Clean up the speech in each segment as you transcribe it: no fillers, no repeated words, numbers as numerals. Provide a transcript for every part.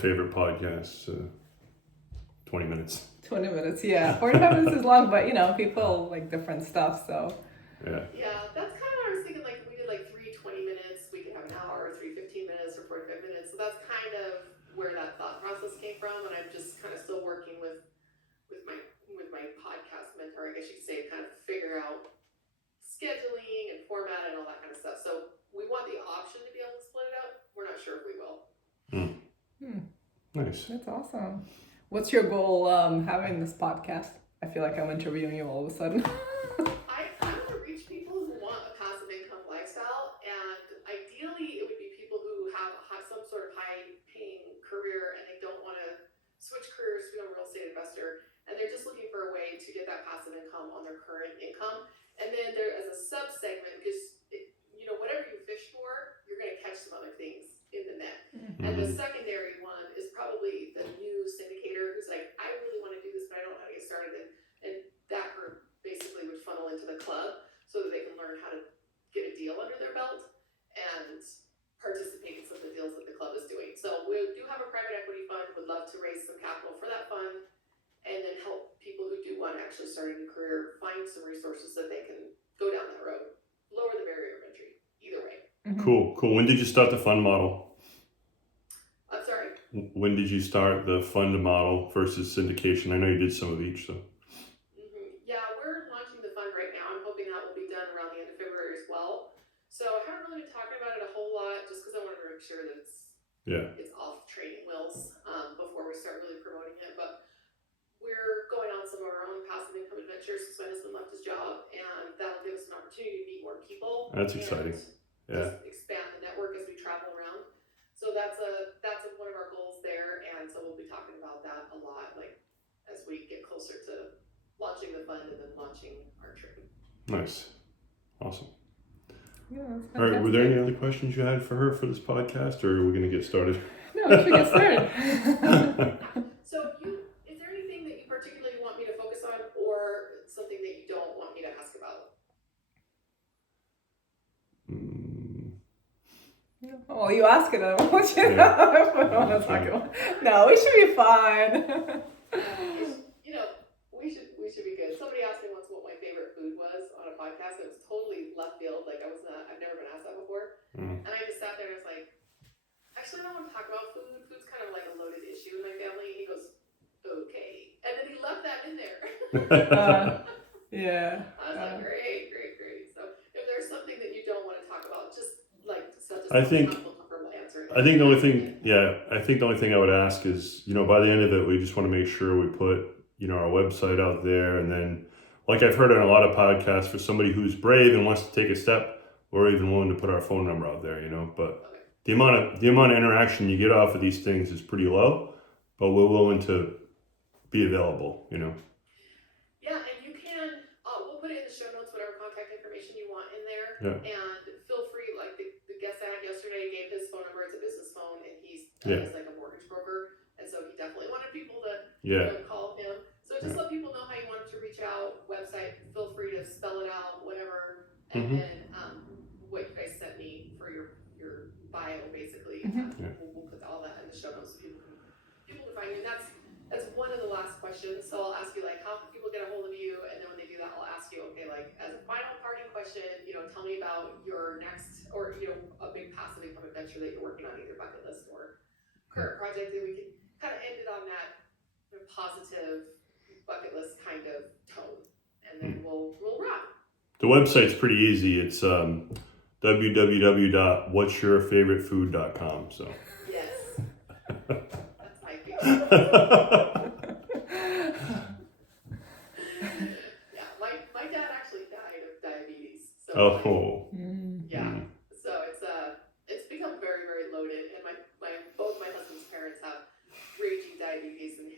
favorite podcast, 20 minutes. 20 minutes, yeah. 45 minutes is long, but people like different stuff, so. Yeah, that's kind of what I was thinking. Like, if we did like 3 20 minutes, we could have an hour, 3 15 minutes, or 45 minutes. So that's kind of where that thought process came from. And I'm just kind of still working with my podcast mentor, I guess you could say, kind of figure out scheduling and format and all that kind of stuff. So we want the option to be able to split it up. We're not sure if we will. Nice. That's awesome. What's your goal having this podcast? I feel like I'm interviewing you all of a sudden. I want to reach people who want a passive income lifestyle, and ideally it would be people who have some sort of high-paying career and they don't want to switch careers to become a real estate investor, and they're just looking for a way to get that passive income on their current income. And then there, as a sub-segment, because whatever you fish for, you're going to catch some other things in the net. Mm-hmm. And the secondary one is probably the new syndicator who's like, I really want to do this, but I don't know how to get started. And that group basically would funnel into the club so that they can learn how to get a deal under their belt and participate in some of the deals that the club is doing. So we do have a private equity fund, would love to raise some capital for that fund, and then help people who do want to actually start a new career find some resources that they can go down that road, lower the barrier of entry, either way. Mm-hmm. Cool. When did you start the fund model? I'm sorry? When did you start the fund model versus syndication? I know you did some of each, so. Yeah, we're launching the fund right now. I'm hoping that will be done around the end of February as well. So I haven't really been talking about it a whole lot just because I wanted to make sure that it's off training wheels before we start really promoting it. But we're going on some of our own passive income adventures since my husband left his job, and that'll give us an opportunity to meet more people. That's exciting. Just expand the network as we travel around. So that's one of our goals there, and so we'll be talking about that a lot, like as we get closer to launching the fund and then launching our trip. Nice, awesome. Yeah, all right, were there any other questions you had for her for this podcast, or are we going to get started? No, we should get started. So is there anything that you particularly want me to focus on, or something that you don't want me to ask about? Well, you ask it, I don't want you to know if I don't want to talk about. No, we should be fine. We should be good. Somebody asked me once what my favorite food was on a podcast. It was totally left field. Like I've never been asked that before. And I just sat there and I was like, actually, I don't want to talk about food. Food's kind of like a loaded issue in my family. He goes, okay. And then he left that in there. Yeah. I was like, great. So if there's something that you don't want to talk about, just like I think the only thing I would ask is, by the end of it, we just want to make sure we put, our website out there. And then, like I've heard on a lot of podcasts, for somebody who's brave and wants to take a step, we're even willing to put our phone number out there, but the amount of interaction you get off of these things is pretty low, but we're willing to be available, Yeah, and you can, we'll put it in the show notes, whatever contact information you want in there. Yeah. And feel free, like the guest I had yesterday gave his phone number. It's a business phone, and he's like a mortgage broker. And so he definitely wanted people to call him. So just let people know how you want them to reach out. Website, feel free to spell it out, whatever. And then what you guys sent me for your bio, basically. We'll put all that in the show notes so people can find you. And that's one of the last questions. So I'll ask you, like, how can people get a hold of you? And then when they do that, I'll ask you, okay, like, as a final parting question, tell me about your next, or, a big passive income adventure that you're working on, either bucket list or current project, and we can kind of end it on that positive bucket list kind of tone. And then we'll wrap. The website's pretty easy. It's www.whatsyourfavouritefood.com. So. Yes. That's my favorite. Yeah, my dad actually died of diabetes. So so it's become very, very loaded, and both my husband's parents have raging diabetes, and my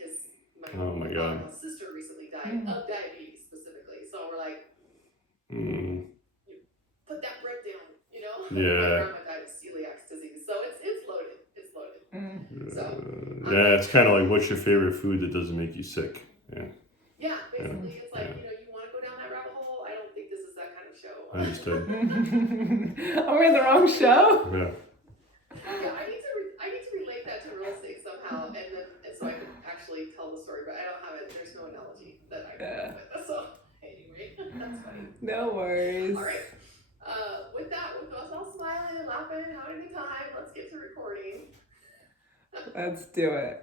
sister recently died of diabetes specifically. So we're like, put that bread down, Yeah. My grandma died of celiac disease, so it's loaded. So it's kind of like, what's your favorite food that doesn't make you sick? Yeah, basically, it's like, you want to go down that rabbit hole? I don't think this is that kind of show. Understood. Are we in the wrong show? Yeah. Yeah, I need to relate that to real estate somehow. story, but I don't have it. There's no analogy that I can come up with. So anyway, that's funny. No worries. All right. With that, with us all smiling and laughing, having a good time, let's get to recording. Let's do it.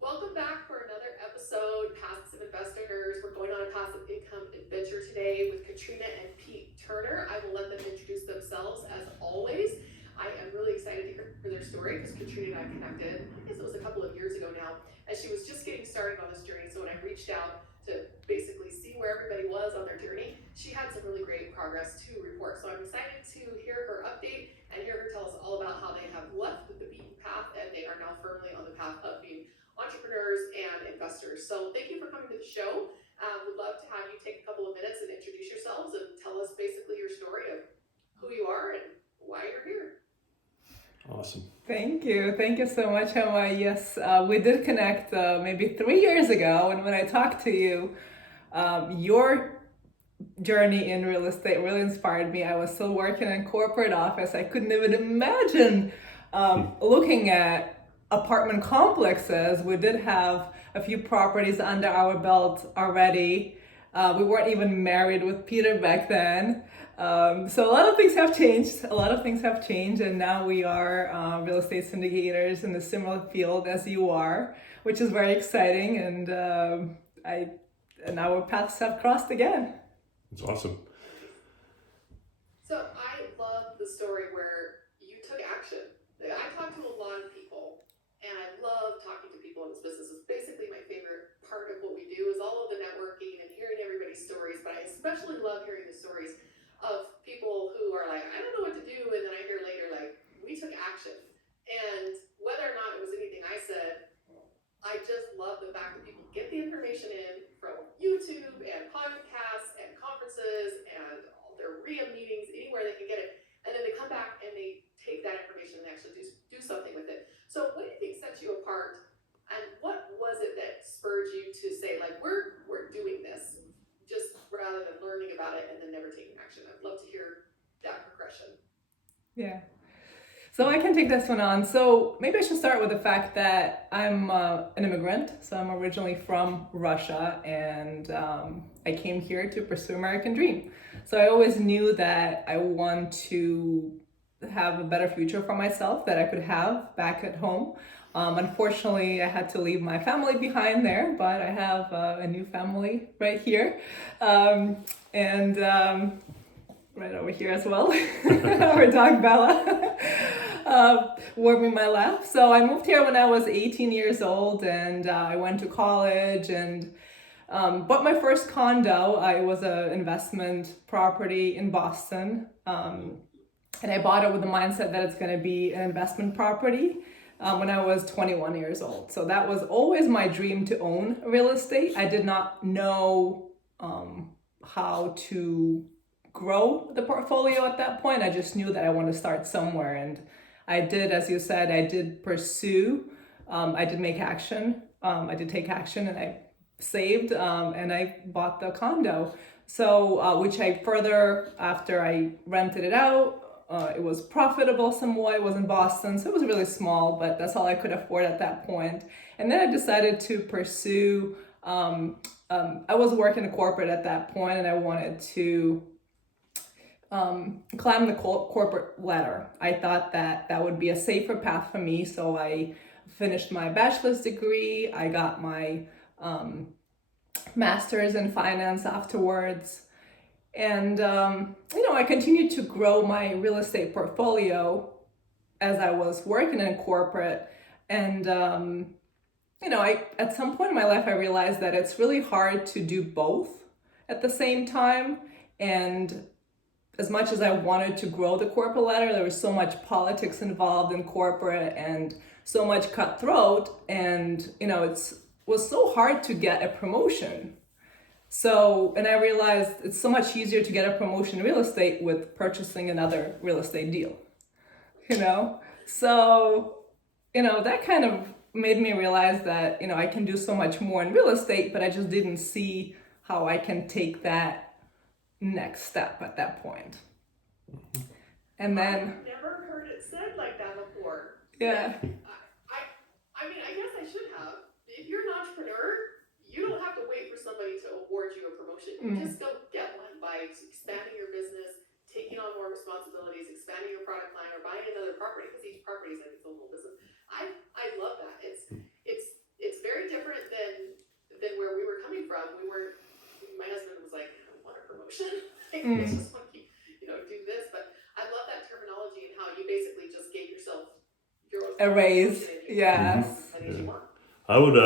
Welcome back for another episode, Passive Investors. We're going on a passive income adventure today with Katrina and Pete Turner. I will let them introduce themselves as always. I am really excited to hear their story because Katrina and I connected, I guess it was a couple of years ago now, as she was just getting started on this journey. So when I reached out to basically see where everybody was on their journey, she had some really great progress to report. So I'm excited to hear her update and hear her tell us all about how they have left the beaten path and they are now firmly on the path of being entrepreneurs and investors. So thank you for coming to the show. Would love to have you take a couple of minutes and introduce yourselves and tell us basically your story of who you are and why you're here. Awesome. Thank you. Thank you so much, Emma. Yes, we did connect maybe 3 years ago. And when I talked to you, your journey in real estate really inspired me. I was still working in corporate office. I couldn't even imagine looking at apartment complexes. We did have a few properties under our belt already. We weren't even married with Peter back then. So a lot of things have changed. And now we are real estate syndicators in a similar field as you are, which is very exciting. And our paths have crossed again. It's awesome. So I love the story where you took action. I talk to a lot of people, and I love talking to people in this business. It's basically my favorite part of what we do is all of the networking and hearing everybody's stories, but I especially love hearing the stories of people who are like, I don't know what to do, and then I hear later, like, we took action. And whether or not it was anything I said, I just love the fact that people get the information in from YouTube and podcasts and conferences and all their RIA meetings, anywhere they can get it, and then they come back and they take that information and actually do something with it. So what do you think sets you apart, and what was it that spurred you to say, like, we're doing this, just rather than learning about it and then never taking action? I'd love to hear that progression. Yeah. So I can take this one on. So maybe I should start with the fact that I'm an immigrant. So I'm originally from Russia, and I came here to pursue American dream. So I always knew that I want to have a better future for myself that I could have back at home. Unfortunately, I had to leave my family behind there, but I have a new family right here. And right over here as well, our dog Bella, warming my lap. So I moved here when I was 18 years old, and I went to college and bought my first condo. I was an investment property in Boston, and I bought it with the mindset that it's going to be an investment property when I was 21 years old. So that was always my dream, to own real estate. I did not know how to grow the portfolio at that point. I just knew that I wanted to start somewhere, and I did, as you said, I did pursue, I did make action, I did take action, and I saved, and I bought the condo. So, which I further, after I rented it out, it was profitable somewhat. It was in Boston, so it was really small, but that's all I could afford at that point. And then I decided to pursue, I was working in corporate at that point, and I wanted to climb the corporate ladder. I thought that that would be a safer path for me, so I finished my bachelor's degree. I got my master's in finance afterwards, and I continued to grow my real estate portfolio as I was working in corporate. And I at some point in my life I realized that it's really hard to do both at the same time. And as much as I wanted to grow the corporate ladder, there was so much politics involved in corporate and so much cutthroat, and it was so hard to get a promotion. So, and I realized it's so much easier to get a promotion in real estate with purchasing another real estate deal, So, that kind of made me realize that, I can do so much more in real estate, but I just didn't see how I can take that next step at that point. And then I've never heard it said like that before. yeah. I mean, I guess I promotion. You just don't get one by expanding your business, taking on more responsibilities, expanding your product line, or buying another property, because each property is like its own little business. I love that. It's very different than where we were coming from. My husband was like, I don't want a promotion. I just want to keep, do this. But I love that terminology and how you basically just gave yourself your own A raise. promotion and Yes. as you want. I would,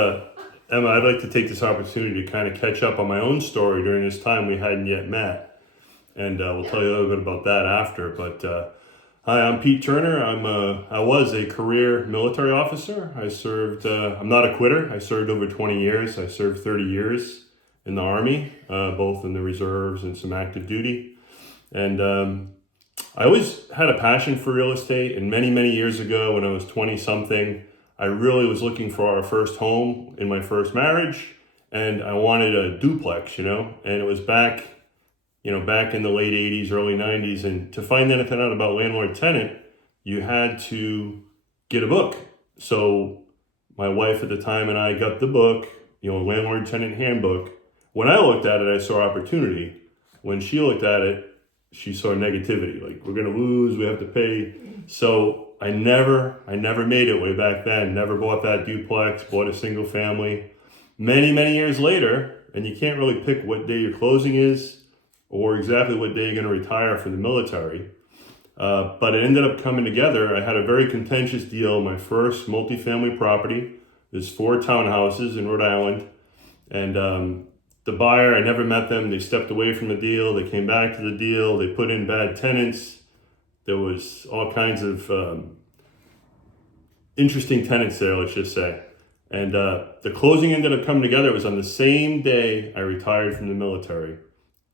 Emma, I'd like to take this opportunity to kind of catch up on my own story during this time we hadn't yet met. And we'll tell you a little bit about that after. But hi, I'm Pete Turner. I was a career military officer. I served, I'm not a quitter. I served over 20 years. I served 30 years in the Army, both in the reserves and some active duty. And I always had a passion for real estate. And many, many years ago when I was 20 something, I really was looking for our first home in my first marriage. And I wanted a duplex, and it was back in the late 80s, early 90s. And to find anything out about landlord-tenant, you had to get a book. So my wife at the time and I got the book, landlord-tenant handbook. When I looked at it, I saw opportunity. When she looked at it, she saw negativity. Like, we're going to lose, we have to pay. So I never made it way back then. Never bought that duplex, bought a single family. Many, many years later, and you can't really pick what day your closing is or exactly what day you're going to retire from the military. But it ended up coming together. I had a very contentious deal. My first multifamily property. There's 4 townhouses in Rhode Island. And the buyer, I never met them. They stepped away from the deal. They came back to the deal. They put in bad tenants. There was all kinds of interesting tenants there, let's just say. And the closing ended up coming together. It was on the same day I retired from the military.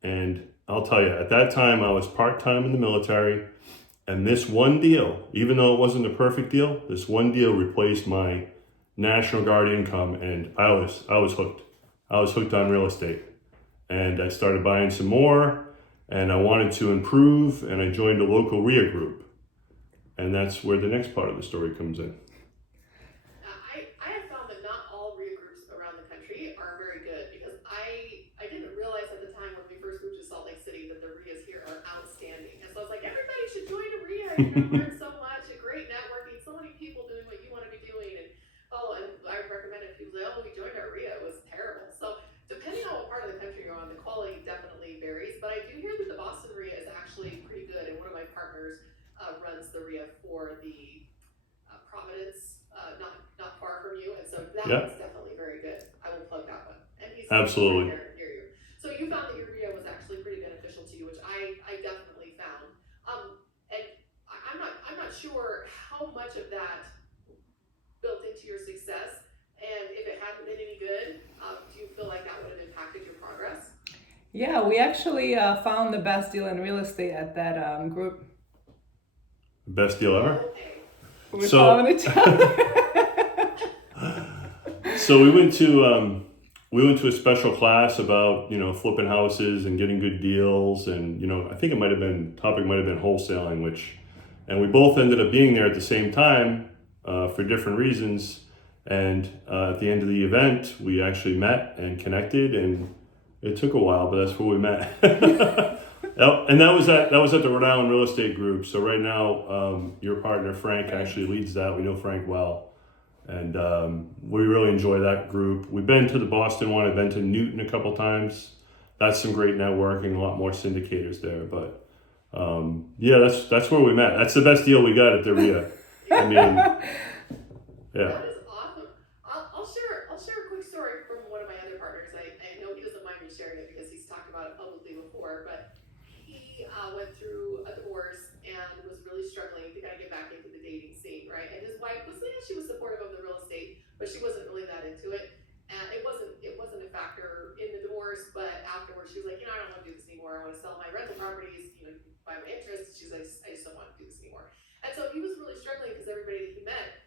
And I'll tell you, at that time, I was part-time in the military. And this one deal, even though it wasn't a perfect deal, this one deal replaced my National Guard income. And I was hooked. I was hooked on real estate. And I started buying some more. And I wanted to improve. And I joined a local RIA group. And that's where the next part of the story comes in. I have found that not all RIA groups around the country are very good, because I didn't realize at the time when we first moved to Salt Lake City that the RIAs here are outstanding. And so I was like, everybody should join a RIA. Learn so much, a great networking, so many people doing what you want to be doing. And I recommended people say, we joined our RIA. It was terrible. So depending on what part of the country you're on, the quality definitely varies. But I do hear that the Boston RIA is actually pretty good. And one of my partners runs the RIA for the Providence, not far from you, and so that one's definitely very good. I will plug that one. And he's absolutely right there near you. So you found that your RIA was actually pretty beneficial to you, which I definitely found. And I'm not sure how much of that built into your success, and if it hadn't been any good, do you feel like that would have impacted your progress? Yeah, we actually found the best deal in real estate at that group. Best deal ever? Okay. We're following each other. So we went to a special class about flipping houses and getting good deals, and I think topic might have been wholesaling, and we both ended up being there at the same time for different reasons. And at the end of the event, we actually met and connected, and it took a while, but that's where we met. And that was at the Rhode Island Real Estate Group. So right now, your partner Frank actually leads that. We know Frank well, and we really enjoy that group. We've been to the Boston one. I've been to Newton a couple times. That's some great networking. A lot more syndicators there. But that's where we met. That's the best deal we got at the RIA. I mean, yeah. That is awesome. I'll share a quick story from one of my other partners. I know he doesn't mind me sharing it because he's talked about it publicly before, but he went through a divorce and was really struggling to kind of get back into the dating scene, right? And his wife was, she was supportive of the real estate, but she wasn't really that into it. And it wasn't a factor in the divorce, but afterwards she was like, I don't want to do this anymore. I want to sell my rental properties, buy my interest. She's like, I just don't want to do this anymore. And so he was really struggling because everybody that he met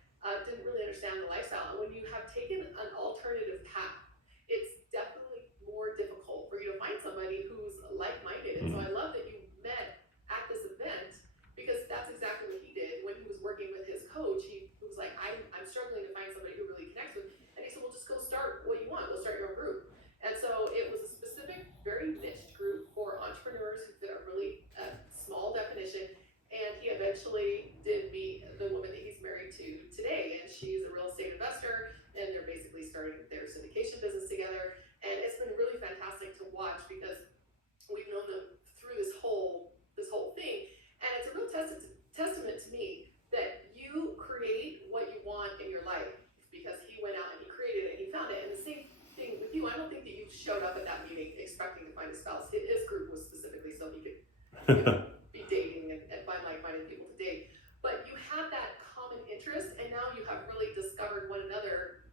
didn't really understand the lifestyle. And when you have taken an alternative path, it's definitely more difficult for you to find somebody who's like-minded. And so I love that you met at this event, because that's exactly what he did when he was working with his coach. He was like, I'm struggling to find somebody who really connects with. And he said, well, just go start what you want. Go start your own group. And so it was a specific, very be dating and find like-minded people to date. But you have that common interest, and now you have really discovered one another.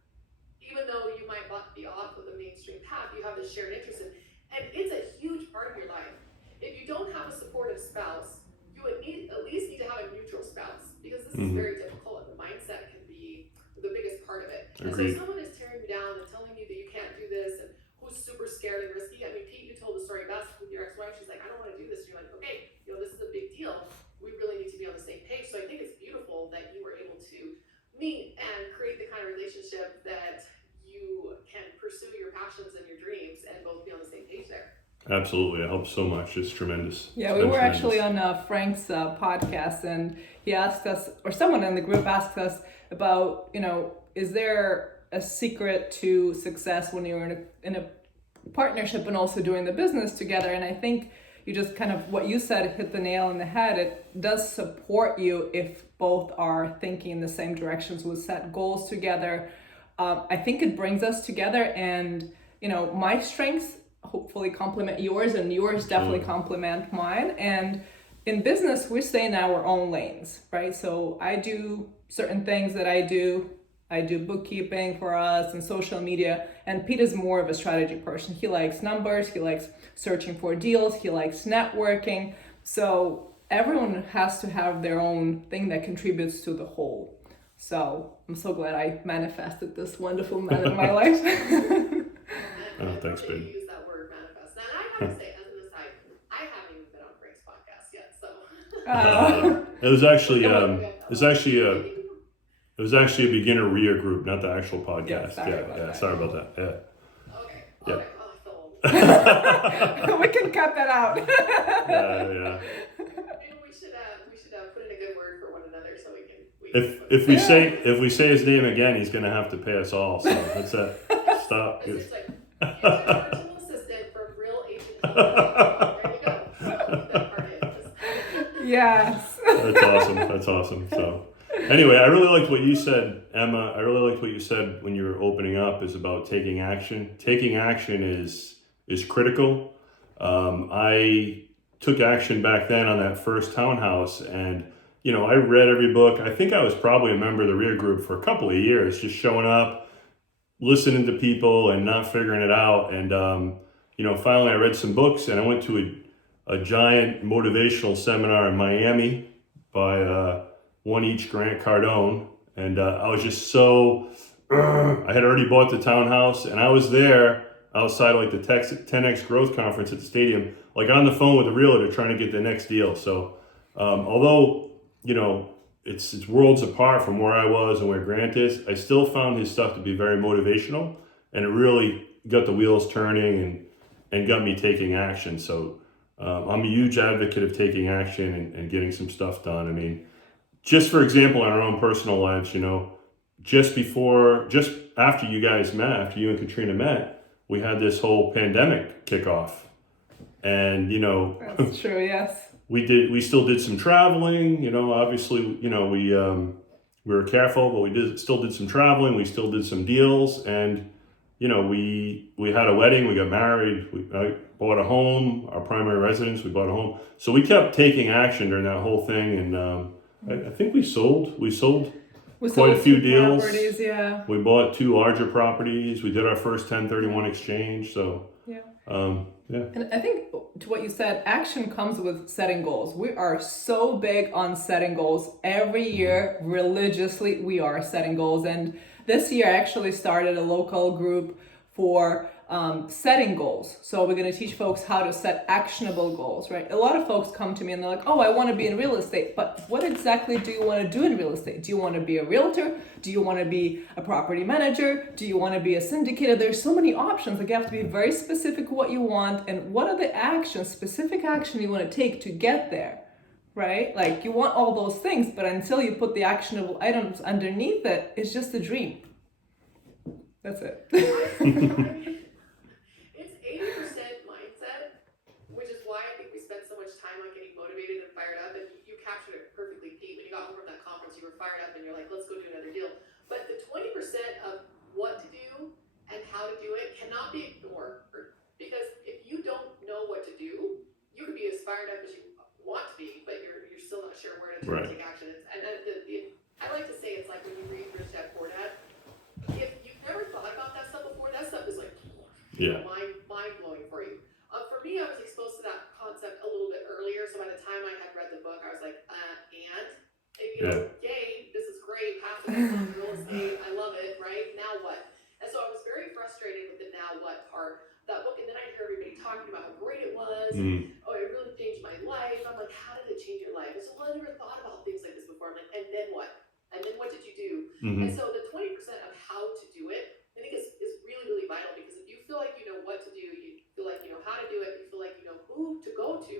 Even though you might be off of the mainstream path, you have this shared interest in, and it's a huge part of your life. If you don't have a supportive spouse, you would at least need to have a neutral spouse, because this is very difficult, and the mindset can be the biggest part of it. And so if someone is tearing you down and telling you that you can't do this, and who's super scared and risky. I mean, Pete, you told the story best with your ex-wife. She's like, I don't want to do this. And you're like, okay, this is a big deal. We really need to be on the same page. So I think it's beautiful that you were able to meet and create the kind of relationship that you can pursue your passions and your dreams and both be on the same page there. Absolutely. It helps so much. It's tremendous. Yeah, we were actually on Frank's podcast, and he asked us, or someone in the group asked us about, is there a secret to success when you're in a partnership and also doing the business together? And I think you just kind of, what you said, hit the nail on the head. It does support you if both are thinking in the same directions. We'll set goals together. I think it brings us together, and my strengths hopefully complement yours, and yours definitely complement mine. And in business, we stay in our own lanes, right? So I do certain things that I do bookkeeping for us and social media, and Pete is more of a strategy person. He likes numbers, he likes searching for deals, he likes networking. So everyone has to have their own thing that contributes to the whole. So I'm so glad I manifested this wonderful man in my life. Oh, thanks, babe. You use that word manifest. And I have to say, as an aside, I haven't even been on Frank's podcast yet, so. It was actually a beginner RIA group, not the actual podcast. Sorry about that. Yeah. Okay. Yeah. Oh, We can cut that out. Yeah. Maybe we should put in a good word for one another so we can. If we say his name again, he's gonna have to pay us all. So that's it. Stop. It's just like virtual assistant from real agent. There you go. Leave that part in. Yes. That's awesome. So anyway, I really liked what you said, Emma. I really liked what you said when you were opening up, is about taking action. Taking action is critical. I took action back then on that first townhouse, and I read every book. I think I was probably a member of the RIA group for a couple of years, just showing up, listening to people and not figuring it out. And finally I read some books, and I went to a giant motivational seminar in Miami by One Each Grant Cardone, and I was just so I had already bought the townhouse, and I was there outside like the 10X Growth Conference at the stadium, like on the phone with the realtor trying to get the next deal. So although it's worlds apart from where I was and where Grant is, I still found his stuff to be very motivational, and it really got the wheels turning and got me taking action. So I'm a huge advocate of taking action and getting some stuff done. I mean, just for example, in our own personal lives, just after you guys met, after you and Katrina met, we had this whole pandemic kickoff. And, That's true, yes. We still did some traveling, obviously, we were careful, but we still did some traveling. We still did some deals, and, we had a wedding, we got married, I bought a home, our primary residence, we bought a home. So we kept taking action during that whole thing. And I think we sold quite a few deals. Properties, yeah. We bought 2 larger properties. We did our first 1031 exchange. So yeah. Yeah. And I think to what you said, action comes with setting goals. We are so big on setting goals. Every year, religiously, we are setting goals. And this year, I actually started a local group for setting goals. So we're going to teach folks how to set actionable goals, right? A lot of folks come to me and they're like, oh, I want to be in real estate, but what exactly do you want to do in real estate? Do you want to be a realtor? Do you want to be a property manager? Do you want to be a syndicator? There's so many options. Like, you have to be very specific what you want and what are the specific action you want to take to get there, right? Like, you want all those things, but until you put the actionable items underneath it, it's just a dream. That's it. It's 80% mindset, which is why I think we spend so much time on getting motivated and fired up. And you captured it perfectly, Pete. When you got home from that conference, you were fired up and you're like, let's go do another deal. But the 20% of what to do and how to do it cannot be ignored. Because if you don't know what to do, you could be as fired up as you Yeah. mind blowing for you. For me, I was exposed to that concept a little bit earlier, so by the time I had read the book, I was like, Yeah. yay, this is great, passive income, real estate, I love it, right? Now what? And so I was very frustrated with the now what part of that book, and then I hear everybody talking about how great it was, Mm. oh, it really changed my life. I'm like, how did it change your life? I said, well, I never thought about things like this before. I'm like, and then what? And then what did you do? And Mm-hmm. so the 20% of how to do it, I think is really, really vital, because if you feel like you know what to do, you feel like you know how to do it, you feel like you know who to go to,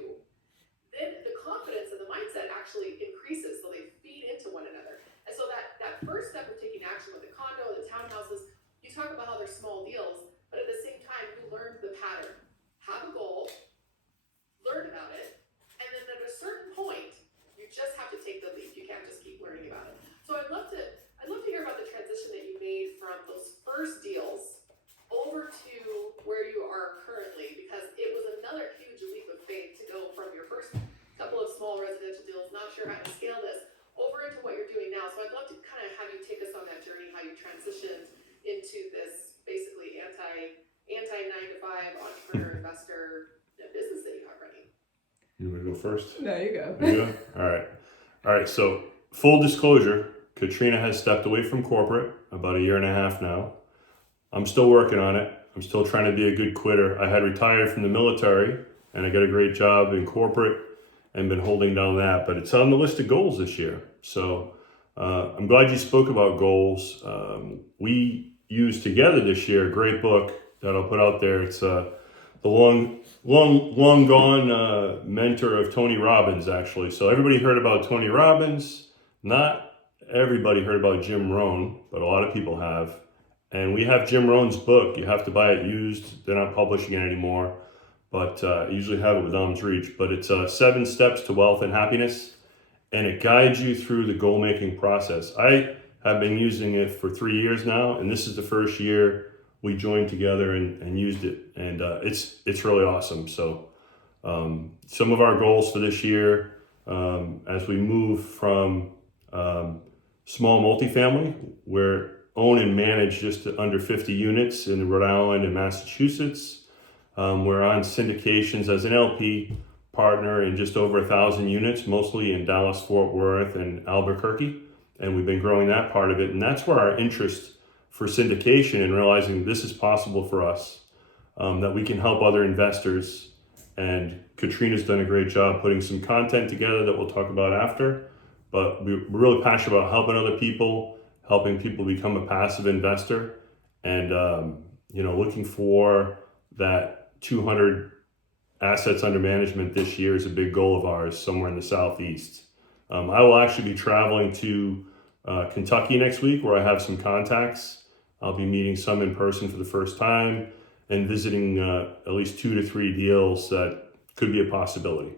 then the confidence and the mindset actually increases, so they feed into one another. And so that first step of taking action with the condo, the townhouses, you talk about how they're small deals, but at the same time, you learn the pattern. Have a goal, learn about it, and then at a certain point, you just have to take the leap. You can't just keep learning about it. So I'd love to hear about the transition that you made from those first deals over to where you are currently, because it was another huge leap of faith to go from your first couple of small residential deals, not sure how to scale this, over into what you're doing now. So I'd love to kind of have you take us on that journey, how you transitioned into this basically anti 9-to-5 entrepreneur investor business that you have running. You want to go first? No, you go. You go? All right. So full disclosure, Katrina has stepped away from corporate about 1.5 years now. I'm still working on it. I'm still trying to be a good quitter. I had retired from the military and I got a great job in corporate and been holding down that, but it's on the list of goals this year. So I'm glad you spoke about goals. We used together this year a great book that I'll put out there. It's the long gone mentor of Tony Robbins, actually. So everybody heard about Tony Robbins. Not everybody heard about Jim Rohn, but a lot of people have. And we have Jim Rohn's book. You have to buy it used. They're not publishing it anymore, but I usually have it with arm's reach. But it's 7 Steps to Wealth and Happiness, and it guides you through the goal-making process. I have been using it for 3 years now, and this is the first year we joined together and used it, and it's really awesome. So some of our goals for this year, as we move from small multifamily, where own and manage just under 50 units in Rhode Island and Massachusetts. We're on syndications as an LP partner in just over 1,000 units, mostly in Dallas, Fort Worth, and Albuquerque. And we've been growing that part of it. And that's where our interest for syndication and realizing this is possible for us, that we can help other investors. And Katrina's done a great job putting some content together that we'll talk about after. But we're really passionate about helping other people, helping people become a passive investor, and looking for that 200 assets under management this year is a big goal of ours, somewhere in the Southeast. I will actually be traveling to Kentucky next week, where I have some contacts. I'll be meeting some in person for the first time and visiting at least 2 to 3 deals that could be a possibility.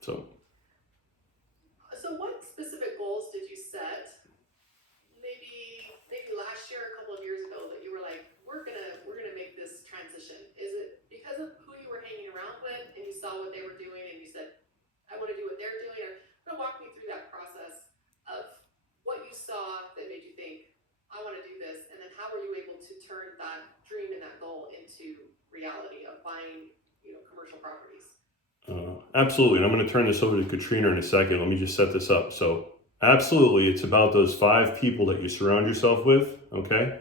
So what specific goals did you set? Maybe last year, a couple of years ago, that you were like, we're gonna make this transition. Is it because of who you were hanging around with and you saw what they were doing and you said, I want to do what they're doing? Or walk me through that process of what you saw that made you think, I want to do this, and then how were you able to turn that dream and that goal into reality of buying, commercial properties? Absolutely, and I'm going to turn this over to Katrina in a second. Let me just set this up. So absolutely, it's about those 5 people that you surround yourself with, okay?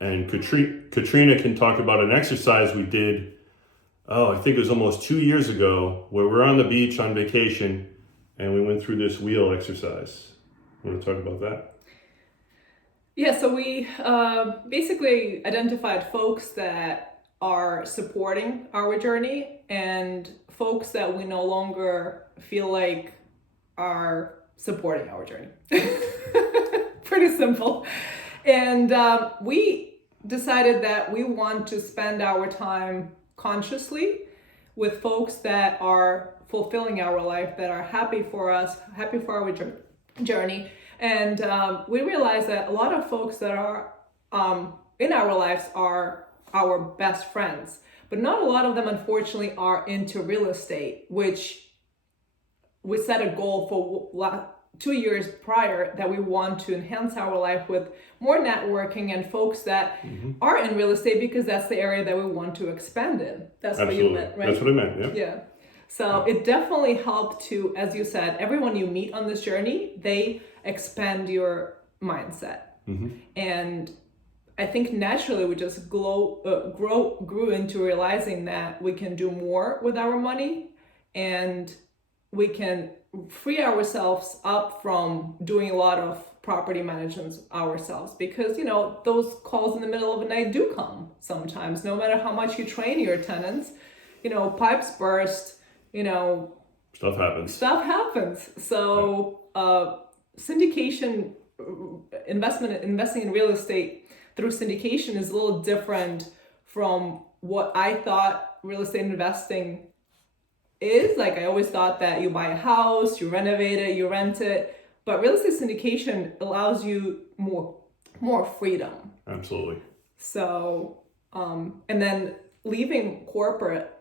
And Katrina can talk about an exercise we did, I think it was almost 2 years ago, where we're on the beach on vacation, and we went through this wheel exercise. You want to talk about that? Yeah, so we basically identified folks that are supporting our journey and folks that we no longer feel like are supporting our journey. Pretty simple. And we decided that we want to spend our time consciously with folks that are fulfilling our life, that are happy for us, happy for our journey. And we realized that a lot of folks that are in our lives are our best friends, but not a lot of them, unfortunately, are into real estate, which we set a goal for 2 years prior that we want to enhance our life with more networking and folks that are in real estate, because that's the area that we want to expand in. That's Absolutely. what you meant, right? That's what I meant, yeah. Yeah. So it definitely helped to, as you said, everyone you meet on this journey, they expand your mindset. And I think naturally we just grew into realizing that we can do more with our money, and we can free ourselves up from doing a lot of property management ourselves, because those calls in the middle of the night do come sometimes. No matter how much you train your tenants, pipes burst, Stuff happens. So syndication, investing in real estate through syndication is a little different from what I thought real estate investing is. Like, I always thought that you buy a house, you renovate it, you rent it, but real estate syndication allows you more freedom. Absolutely. So, and then leaving corporate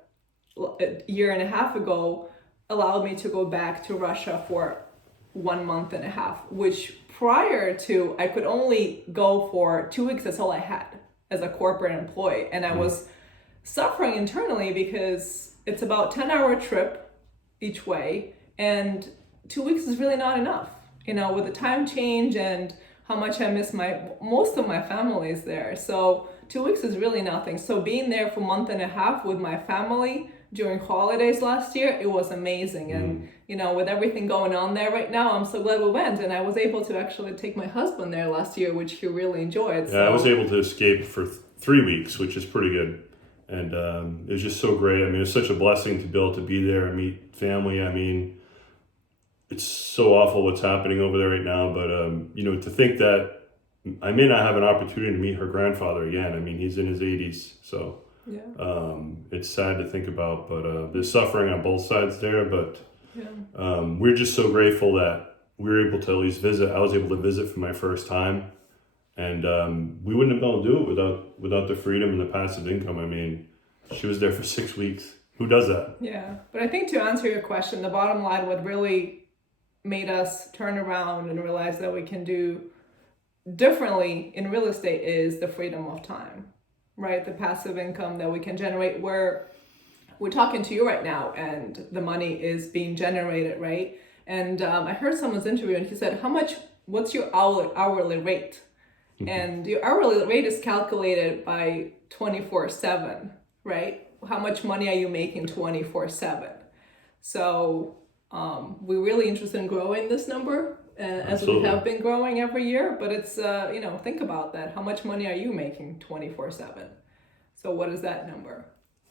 a year and a half ago allowed me to go back to Russia for 1 month and a half, which prior to, I could only go for 2 weeks. That's all I had as a corporate employee. And I was suffering internally because it's about 10-hour trip each way. And 2 weeks is really not enough, with the time change and how much I miss most of my family is there. So 2 weeks is really nothing. So being there for a month and a half with my family during holidays last year, it was amazing. And, with everything going on there right now, I'm so glad we went. And I was able to actually take my husband there last year, which he really enjoyed. Yeah, I was able to escape for 3 weeks, which is pretty good. And it was just so great. I mean, it's such a blessing to be able to be there and meet family. I mean, it's so awful what's happening over there right now. But, to think that I may not have an opportunity to meet her grandfather again. I mean, he's in his 80s. So it's sad to think about. But there's suffering on both sides there. But we're just so grateful that we were able to at least visit. I was able to visit for my first time. And we wouldn't have been able to do it without the freedom and the passive income. I mean, she was there for 6 weeks. Who does that? Yeah, but I think to answer your question, the bottom line, what really made us turn around and realize that we can do differently in real estate is the freedom of time, right? The passive income that we can generate, where we're talking to you right now and the money is being generated, right? And I heard someone's interview and he said, what's your hourly rate? And your hourly rate is calculated by 24/7, right? How much money are you making 24/7? So we're really interested in growing this number, as we have been growing every year. But it's think about that. How much money are you making 24/7? So what is that number?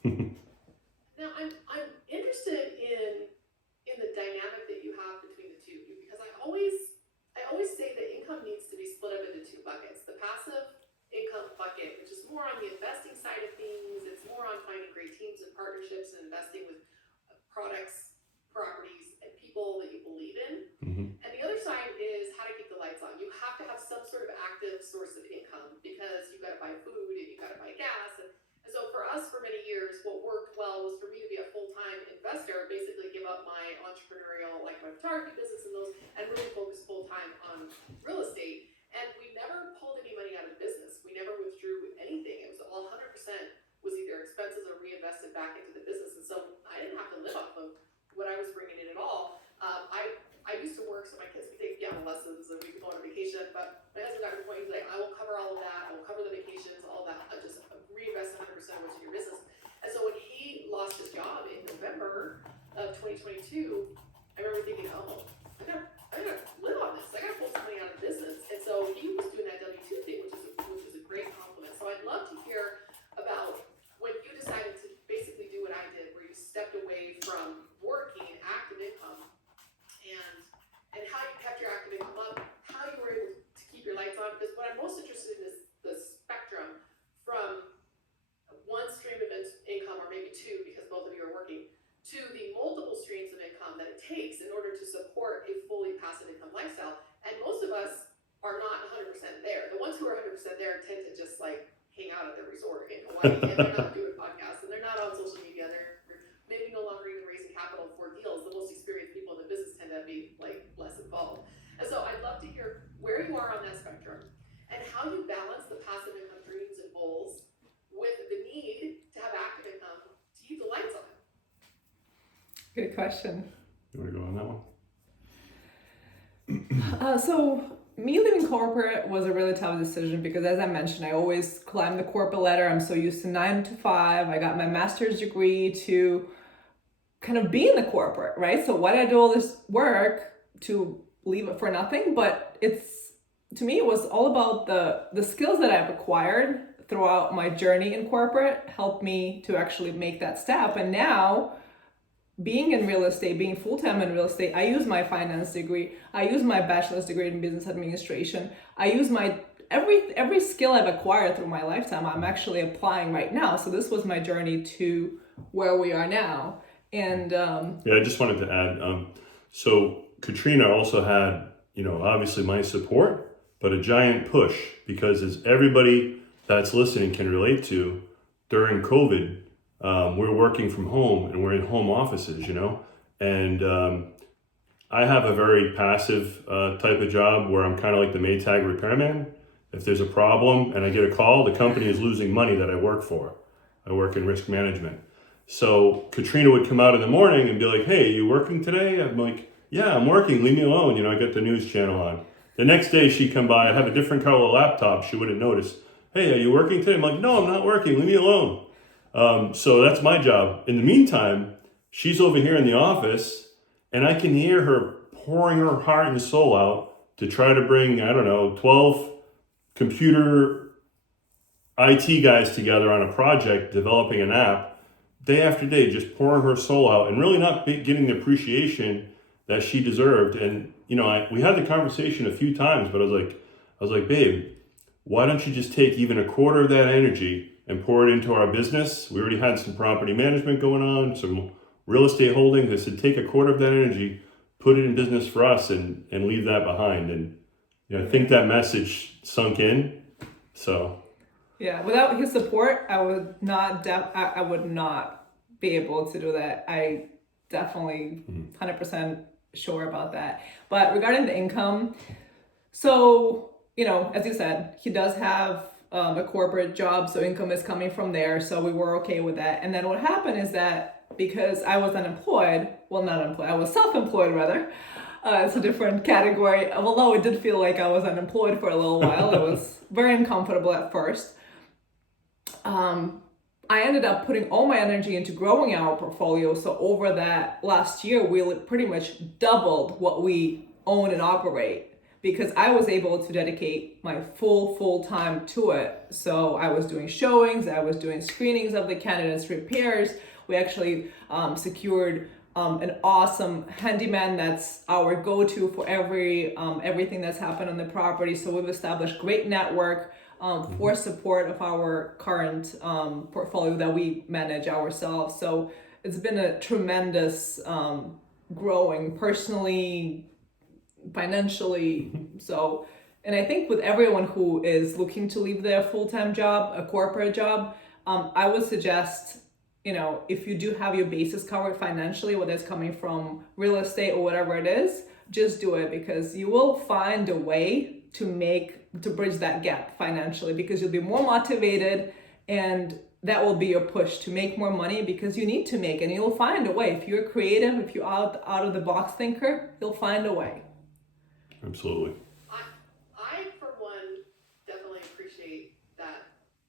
Now I'm interested in the dynamic that you have between the two, because I always say that income needs to be split up into two buckets. The passive income bucket, which is more on the investing side of things, it's more on finding great teams and partnerships and investing with products, properties, and people that you believe in. And the other side is how to keep the lights on. You have to have some sort of active source of income, because you got to buy food and you got to buy gas. And so for us, for many years, what worked well was for me to be a full-time investor, basically give up my entrepreneurial, like my photography business and those, and really focus full-time on real estate. And we never pulled any money out of the business. We never withdrew anything. It was all 100% was either expenses or reinvested back into the business. And so I didn't have to live off of what I was bringing in at all. I used to work so my kids could take piano lessons and we could go on a vacation. But my husband got to the point, he's like, I will cover all of that. I will cover the vacations, all that. I just reinvest 100% into your business. And so when he lost his job in November of 2022, I remember thinking, oh, I gotta live on this. I gotta pull some money out of the business. And so he was doing that W-2 thing, which is a great compliment. So I'd love to hear about when you decided to basically do what I did, where you stepped away from working active income, and how you kept your active income up, how you were able to keep your lights on. Because what I'm most interested in is the spectrum from one stream of income, or maybe two, because both of you are working, to the multiple streams of income that it takes in order to support a fully passive income lifestyle. And most of us are not 100% there. The ones who are 100% there tend to just like hang out at their resort in Hawaii, and they're not doing podcasts, and they're not on social media. They're maybe no longer even raising capital for deals. The most experienced people in the business tend to be like less involved. And so I'd love to hear where you are on that spectrum and how you balance the passive income dreams and goals with the need to have active income to keep the lights on. Good question. You want to go on that one? So me leaving corporate was a really tough decision because, as I mentioned, I always climbed the corporate ladder. I'm so used to 9 to 5. I got my master's degree to kind of be in the corporate, right? So why did I do all this work to leave it for nothing? But to me, it was all about the skills that I've acquired throughout my journey in corporate helped me to actually make that step. And now, being in real estate, being full-time in real estate, I use my finance degree. I use my bachelor's degree in business administration. I use my every skill I've acquired through my lifetime, I'm actually applying right now. So this was my journey to where we are now. And yeah, I just wanted to add, so Katrina also had, obviously my support, but a giant push, because as everybody that's listening can relate to, during COVID, we're working from home and we're in home offices, and I have a very passive type of job where I'm kind of like the Maytag repairman. If there's a problem and I get a call, the company is losing money that I work for. I work in risk management. So Katrina would come out in the morning and be like, "Hey, you working today?" I'm like, "Yeah, I'm working. Leave me alone." I got the news channel on. The next day she'd come by, I'd have a different color laptop. She wouldn't notice. "Hey, are you working today?" I'm like, "No, I'm not working. Leave me alone." So that's my job. In the meantime, she's over here in the office and I can hear her pouring her heart and soul out to try to bring, 12 computer IT guys together on a project, developing an app, day after day, just pouring her soul out and really not getting the appreciation that she deserved. And, we had the conversation a few times, but I was like, "Babe, why don't you just take even a quarter of that energy and pour it into our business?" We already had some property management going on, some real estate holdings. I said, take a quarter of that energy, put it in business for us, and leave that behind. And I think that message sunk in. So yeah, without his support, I would not I would not be able to do that. I definitely 100% sure about that. But regarding the income, so as you said, he does have a corporate job, so income is coming from there. So we were okay with that. And then what happened is that because I was unemployed, well, not unemployed, I was self-employed rather. It's a different category. Although it did feel like I was unemployed for a little while. It was very uncomfortable at first. I ended up putting all my energy into growing our portfolio. So over that last year, we pretty much doubled what we own and operate, because I was able to dedicate my full time to it. So I was doing showings, I was doing screenings of the candidates, repairs. We actually secured an awesome handyman that's our go-to for everything that's happened on the property. So we've established great network for support of our current portfolio that we manage ourselves. So it's been a tremendous growing personally, financially. So, and I think with everyone who is looking to leave their full-time job, a corporate job, I would suggest, if you do have your bases covered financially, whether it's coming from real estate or whatever it is, just do it, because you will find a way to bridge that gap financially, because you'll be more motivated, and that will be your push to make more money, because you need to make, and you'll find a way. If you're creative, if you're out of the box thinker, you'll find a way. Absolutely. I for one definitely appreciate that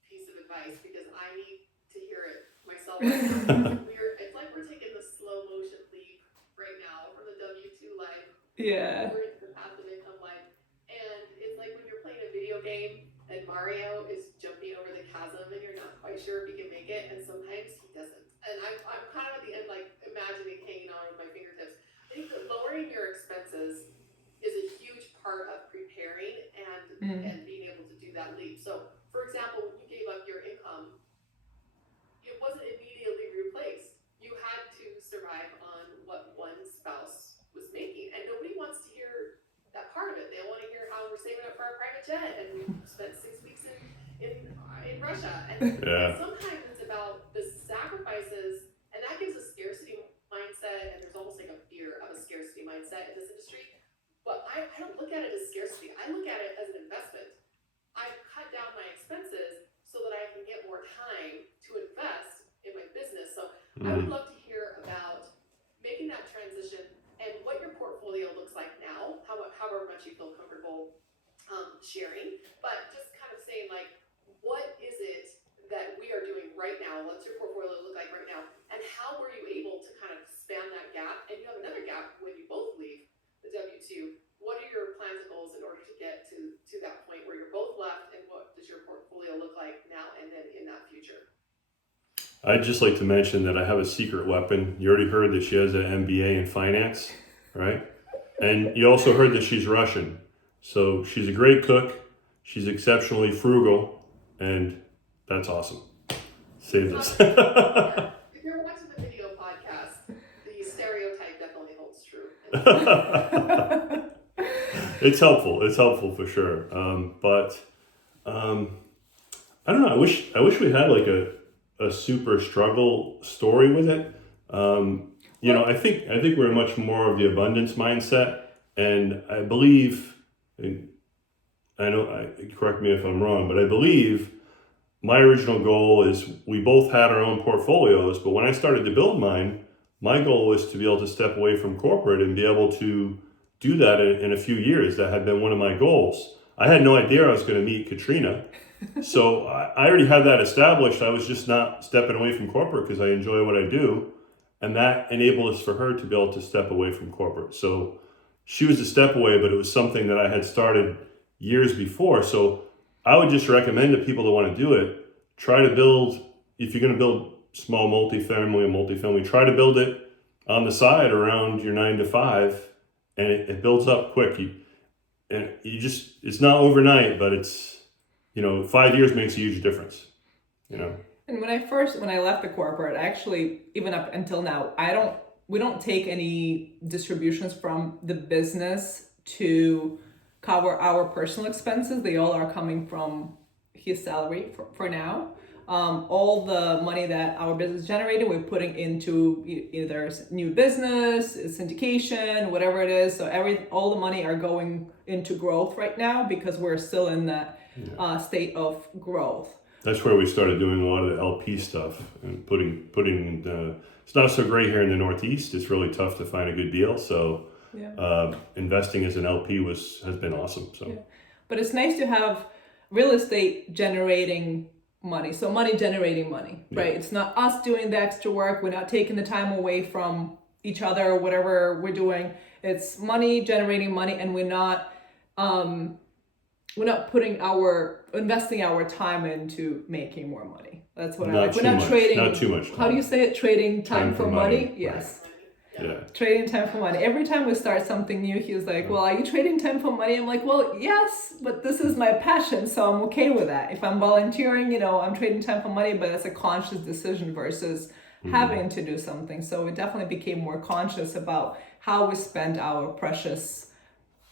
piece of advice, because I need to hear it myself. It's like we're taking the slow motion leap right now from the W-2 life. Yeah. We're into the passive income life. And it's like when you're playing a video game and Mario is jumping over the chasm and you're not quite sure if he can make it, and sometimes he doesn't. And I'm kind of at the end, like, imagining hanging on with my fingertips. I think that lowering your expenses is a huge part of preparing and being able to do that leap. So, for example, when you gave up your income, it wasn't immediately replaced. You had to survive on what one spouse was making, and nobody wants to hear that part of it. They want to hear how we're saving up for our private jet and we spent 6 weeks in Russia. And sometimes it's about the sacrifices, and that gives a scarcity mindset, and there's almost like a fear of a scarcity mindset in this industry. but I don't look at it as scarcity. I look at it as an investment. I've cut down my expenses so that I can get more time to invest in my business. So I would love to hear about making that transition and what your portfolio looks like now, however much you feel comfortable sharing, but just kind of saying like, what is it that we are doing right now? What's your portfolio look like right now? And how were you able to kind of span that gap? And you have another gap when you both leave the W-2. What are your plans and goals in order to get to that point where you're both left, and what does your portfolio look like now and then in that future? I'd just like to mention that I have a secret weapon. You already heard that she has an MBA in finance, right? And you also heard that she's Russian. So she's a great cook. She's exceptionally frugal, and that's awesome. Save this. Yeah. If you're watching the video podcast, the stereotype definitely holds true. It's helpful. It's helpful for sure. But I don't know. I wish we had like a super struggle story with it. You know, I think we're much more of the abundance mindset, and I believe, and correct me if I'm wrong, but I believe my original goal is we both had our own portfolios, but when I started to build mine, my goal was to be able to step away from corporate and be able to do that in a few years. That had been one of my goals. I had no idea I was going to meet Katrina. So I already had that established. I was just not stepping away from corporate because I enjoy what I do. And that enabled us for her to be able to step away from corporate. So she was a step away, but it was something that I had started years before. So I would just recommend to people that want to do it, try to build, if you're going to build small multifamily, try to build it on the side around your 9 to 5, and it builds up quick. It's not overnight, but it's, 5 years makes a huge difference, And when I left the corporate, actually, even up until now, we don't take any distributions from the business to cover our personal expenses. They all are coming from his salary for now. All the money that our business generated, we're putting into either new business, syndication, whatever it is. So all the money are going into growth right now because we're still in that state of growth. That's where we started doing a lot of the LP stuff and putting it's not so great here in the Northeast. It's really tough to find a good deal. So investing as an LP has been awesome. So, but it's nice to have real estate generating money. So money generating money, right? It's not us doing the extra work. We're not taking the time away from each other or whatever we're doing. It's money generating money, and we're not investing our time into making more money. That's what I like. We're not trading. Not too much time. How do you say it? Trading time for money? Yes. Yeah. Trading time for money. Every time we start something new, he's like, well, are you trading time for money? I'm like, well, yes, but this is my passion, so I'm okay with that. If I'm volunteering, I'm trading time for money, but it's a conscious decision versus having to do something. So we definitely became more conscious about how we spend our precious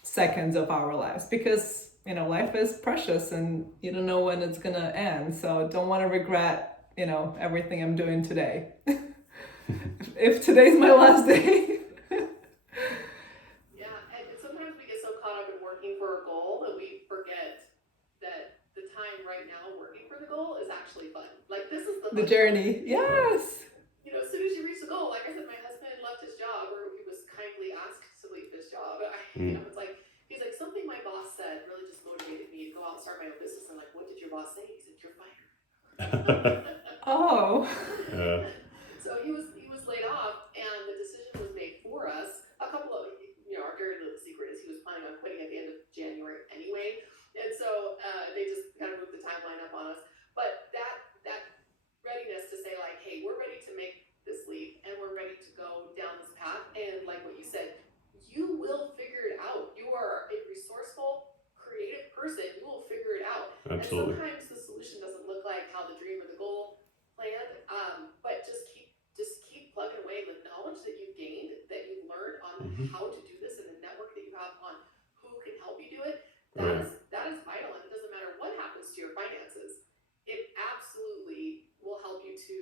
seconds of our lives, because life is precious and you don't know when it's gonna end. So don't want to regret, everything I'm doing today. If today's my last day. Yeah, and sometimes we get so caught up in working for a goal that we forget that the time right now working for the goal is actually fun. Like, this is the journey. Yes. As soon as you reach the goal, like I said, my husband left his job, or he was kindly asked to leave his job. It's like, he's like, something my boss said really just motivated me to go out and start my own business. I'm like, what did your boss say? He said, you're fired. Oh. So he was laid off, and the decision was made for us. A couple of, our dirty little secret is he was planning on quitting at the end of January anyway, and so they just kind of moved the timeline up on us. But that readiness to say like, hey, we're ready to make this leap, and we're ready to go down this path. And like what you said, you will figure it out. You are a resourceful, creative person. You will figure it out. Absolutely. And sometimes the solution doesn't look like how the dream or the goal planned, but just keep plugging away the knowledge that you've gained, that you've learned on how to do this, and the network that you have on who can help you do it. That is vital, and it doesn't matter what happens to your finances. It absolutely will help you to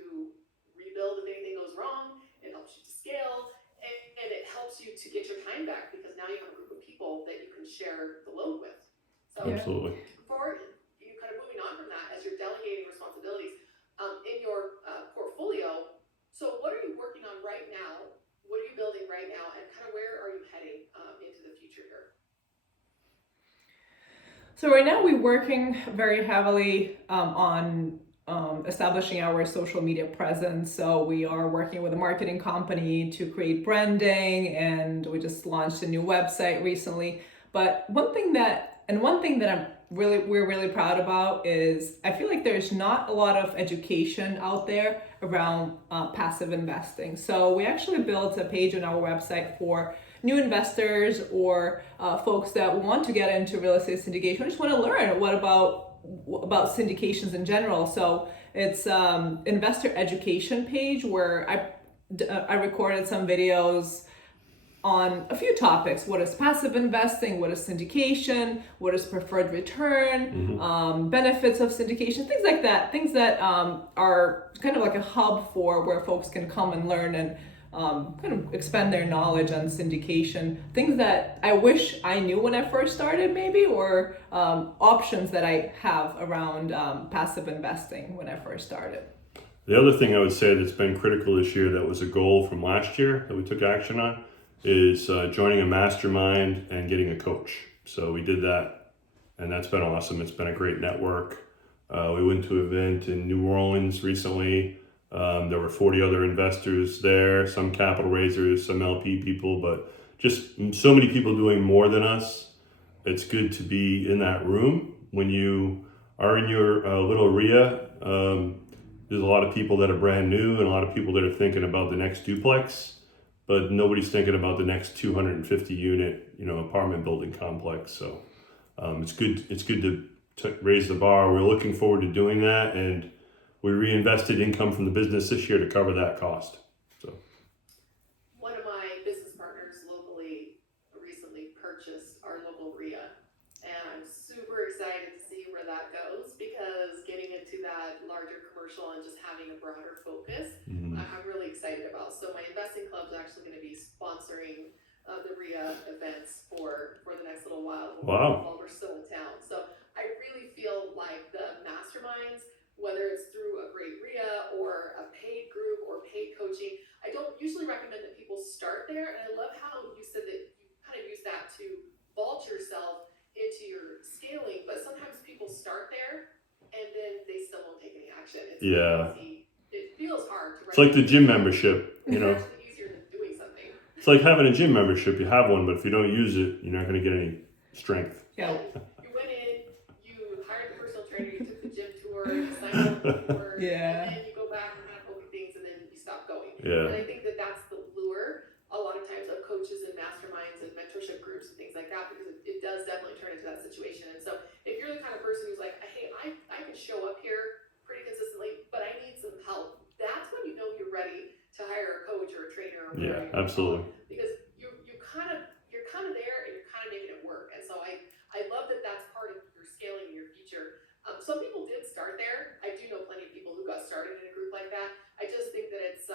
rebuild if anything goes wrong. It helps you to scale, and it helps you to get your time back, because now you have a group of people share the load with. So Absolutely. before you kind of moving on from that, as you're delegating responsibilities in your portfolio, so what are you working on right now? What are you building right now, and kind of where are you heading into the future here? So right now we're working very heavily on establishing our social media presence. So we are working with a marketing company to create branding, and we just launched a new website recently. But one thing that we're really proud about is I feel like there's not a lot of education out there around passive investing. So we actually built a page on our website for new investors or folks that want to get into real estate syndication. I just want to learn what about syndications in general. So it's investor education page where I recorded some videos on a few topics. What is passive investing? What is syndication? What is preferred return? Benefits of syndication? Things like that. Things that are kind of like a hub for where folks can come and learn and kind of expand their knowledge on syndication. Things that I wish I knew when I first started, maybe, or options that I have around passive investing when I first started. The other thing I would say that's been critical this year that was a goal from last year that we took action on is joining a mastermind and getting a coach. So we did that, and that's been awesome. It's been a great network. We went to an event in New Orleans recently. There were 40 other investors there, some capital raisers, some LP people, but just so many people doing more than us. It's good to be in that room. When you are in your little RIA, there's a lot of people that are brand new and a lot of people that are thinking about the next duplex, but nobody's thinking about the next 250 unit, apartment building complex. So it's good to raise the bar. We're looking forward to doing that, and we reinvested income from the business this year to cover that cost. So one of my business partners locally recently purchased our local RIA, and I'm super excited to see where that goes, because getting into that larger commercial and just having a broader focus, I'm really excited about. So my investing club is actually going to be sponsoring the RIA events for the next little while while we're still in town. So I really feel like the masterminds, whether it's through a great RIA or a paid group or paid coaching, I don't usually recommend that people start there. And I love how you said that you kind of use that to vault yourself into your scaling, but sometimes people start there and then they still won't take any action. It's easy. It feels hard to. It's like the gym membership, It's actually easier than doing something. It's like having a gym membership. You have one, but if you don't use it, you're not going to get any strength. Yeah. You went in, you hired the personal trainer, you took the gym tour, you signed up for the tour, and then you go back and kind of look at things, and then you stop going. Yeah. And I think that that's the lure a lot of times of coaches and masterminds and mentorship groups and things like that, because it does definitely turn into that situation. And so if you're the kind of person who's like, hey, I can show up here pretty consistently, but I need some help, that's when you know you're ready to hire a coach or a trainer or whatever. Yeah, absolutely. Because you're kind of there and you're kind of making it work. And so I love that that's part of your scaling in your future. Some people did start there. I do know plenty of people who got started in a group like that. I just think that it's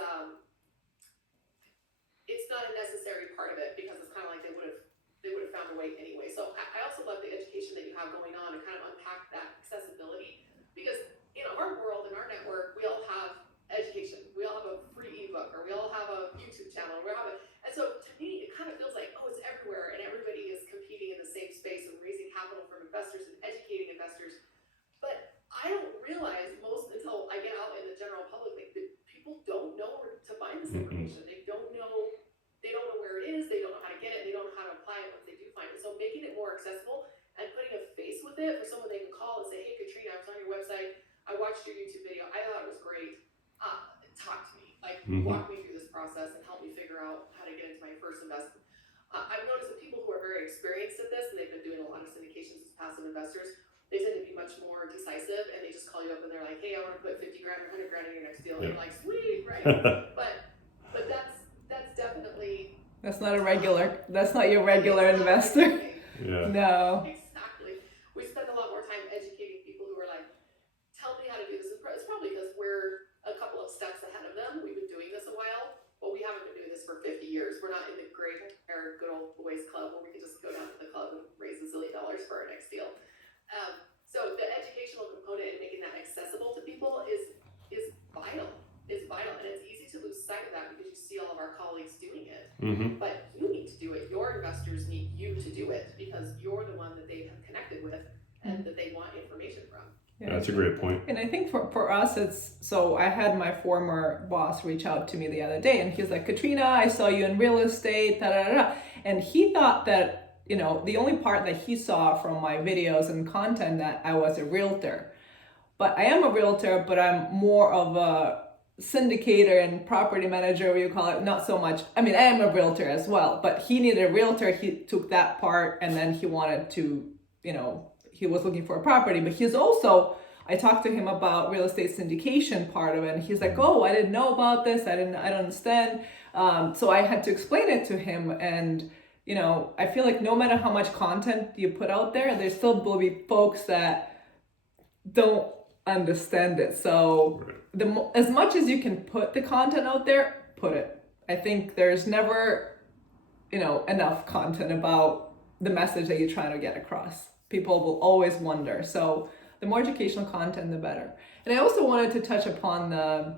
not a necessary part of it, because it's kind of like they would have found a way anyway. So I also love the education that you have going on and kind of unpack that accessibility, because in our world, in our network, we all have education. We all have a free ebook, or we all have a YouTube channel, or we have it. And so to me, it kind of feels like, it's everywhere, and everybody is competing in the same space and raising capital from investors and educating investors. But I don't realize until I get out in the general public, like, that people don't know where to find this information. They don't know where it is. They don't know how to get it. They don't know how to apply it once they do find it. So making it more accessible and putting a face with it for someone they can call and say, hey, Katrina, I was on your website. I watched your YouTube video. I thought it was great. Talk to me, walk me through this process and help me figure out how to get into my first investment. I've noticed that people who are very experienced at this, and they've been doing a lot of syndications as passive investors, they tend to be much more decisive, and they just call you up and they're like, hey, I want to put 50 grand or 100 grand in your next deal. And you're like, sweet, right? but that's definitely. That's not your regular investor. Yeah. No. Exactly. We spend a lot more time educating people who are like, tell me how to do this. It's probably because we're a couple of steps ahead of them. We've been doing this a while, but we haven't been doing this for 50 years. We're not in the great good old boys club where we can just go down to the club and raise $1 Mm-hmm. But you need to do it. Your investors need you to do it because you're the one that they have connected with and that they want information from. Yeah, that's a great point. And I think for us, it's, so I had my former boss reach out to me the other day and he's like, Katrina, I saw you in real estate, da da da. And he thought that, you know, the only part that he saw from my videos and content that I was a realtor. But I am a realtor, but I'm more of a syndicator and property manager, what you call it, not so much. I mean, I am a realtor as well, but he needed a realtor. He took that part and then he wanted to, you know, he was looking for a property, but he's also, I talked to him about real estate syndication part of it. And he's like, oh, I didn't know about this. I don't understand. So I had to explain it to him. And, you know, I feel like no matter how much content you put out there still will be folks that don't understand it. So as much as you can put the content out there, put it. I think there's never, you know, enough content about the message that you're trying to get across. People will always wonder. So the more educational content, the better. And I also wanted to touch upon the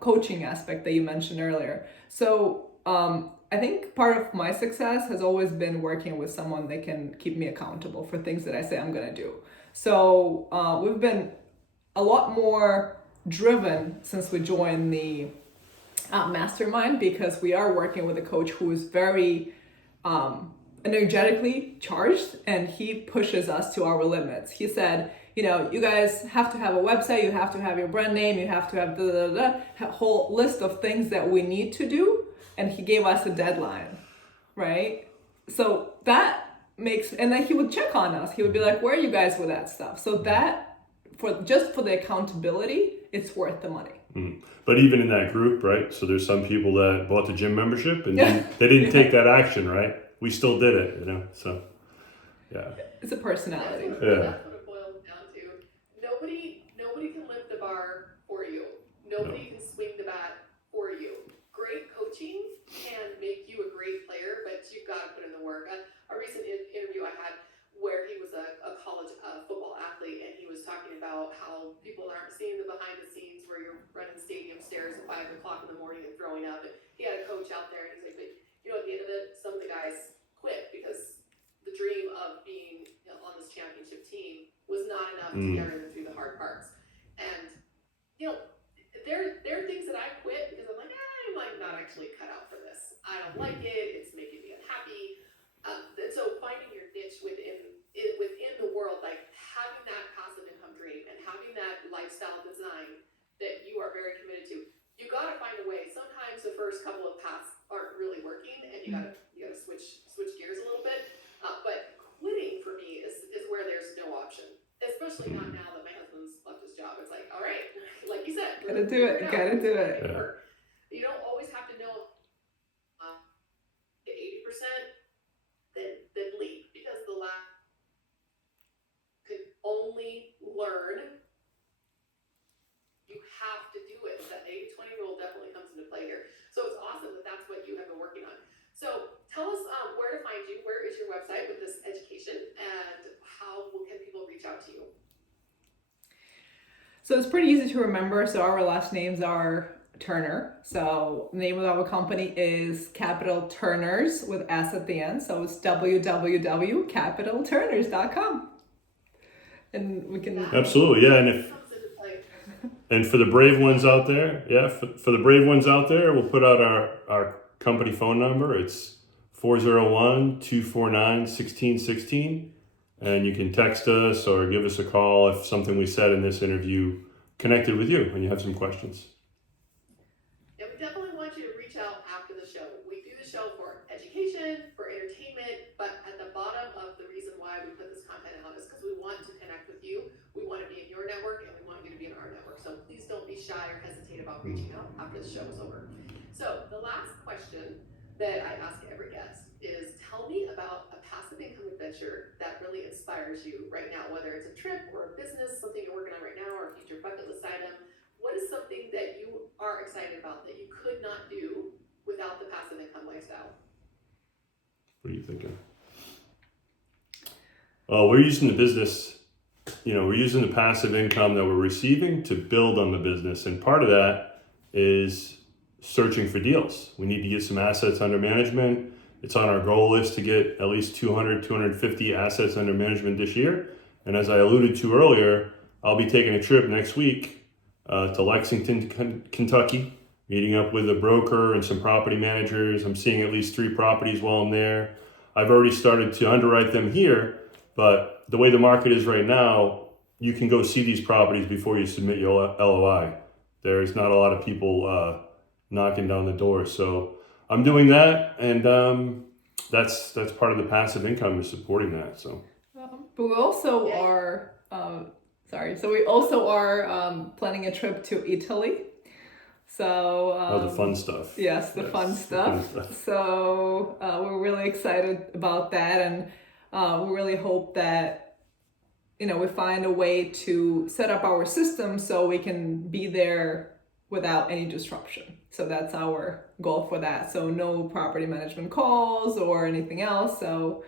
coaching aspect that you mentioned earlier. So I think part of my success has always been working with someone that can keep me accountable for things that I say I'm going to do. So we've been a lot more driven since we joined the mastermind, because we are working with a coach who is very energetically charged, and he pushes us to our limits. He said, you know, you guys have to have a website, you have to have your brand name, you have to have a whole list of things that we need to do, and he gave us a deadline, right? So that makes, and then he would check on us. He would be like, where are you guys with that stuff? So that, for the accountability, it's worth the money. Mm. But even in that group, right? So there's some people that bought the gym membership and they didn't take that action, right? We still did it, you know. So, yeah. It's a personality. That's what it boils down to. Nobody can lift the bar for you. Nobody can swing the bat for you. Great coaching can make you a great player, but you've got to put in the work. A recent interview I had where he was a college football athlete, and he was talking about how people aren't seeing the behind the scenes where you're running stadium stairs at 5 o'clock in the morning and throwing up. And he had a coach out there, and he's like, but you know, at the end of it, some of the guys quit because the dream of being, you know, on this championship team was not enough to carry them through the hard parts. And you know, there are things that I quit because I'm like, I'm like not actually cut out for this. I don't like it. It's making me unhappy. And so finding your niche within the world, like having that passive income dream and having that lifestyle design that you are very committed to, you got to find a way. Sometimes the first couple of paths aren't really working, and you gotta switch gears a little bit. But quitting for me is where there's no option, especially not now that my husband's left his job. It's like, all right, like you said, Gotta do it. Yeah. You don't always have to know 80%. Then leave, because the last could only learn. You have to do it. That 80-20 rule definitely comes into play here. So it's awesome that that's what you have been working on. So tell us where to find you. Where is your website with this education, and how can people reach out to you? So it's pretty easy to remember. So our last names are Turner. So the name of our company is Capital Turners with S at the end. So it's www.capitalturners.com. And we can Absolutely, yeah. And for the brave ones out there, for the brave ones out there, we'll put out our company phone number. It's 401-249-1616. And you can text us or give us a call if something we said in this interview connected with you and you have some questions. And we definitely want you to reach out after the show. We do the show for education, for entertainment, but at the bottom of the reason why we put this content out is because we want to connect with you. We want to be in your network, and we want you to be in our network. So please don't be shy or hesitate about reaching out after the show is over. So the last question that I ask every guest is, tell me about a passive income adventure that really inspires you right now, whether it's a trip or a business, something you're working on right now, or a future bucket list item. What is something that you are excited about that you could not do without the passive income lifestyle? What are you thinking? We're using the business, we're using the passive income that we're receiving to build on the business. And part of that is searching for deals. We need to get some assets under management. It's on our goal list to get at least 200, 250 assets under management this year. And as I alluded to earlier, I'll be taking a trip next week to Lexington, Kentucky, meeting up with a broker and some property managers. I'm seeing at least 3 properties while I'm there. I've already started to underwrite them here, but the way the market is right now, you can go see these properties before you submit your LOI. There's not a lot of people knocking down the door. So I'm doing that, and that's part of the passive income is supporting that. So, but we also are So we also are planning a trip to Italy. So the fun stuff. Yes, the fun stuff. So we're really excited about that, and we really hope that we find a way to set up our system so we can be there without any disruption. So that's our goal for that. So no property management calls or anything else. So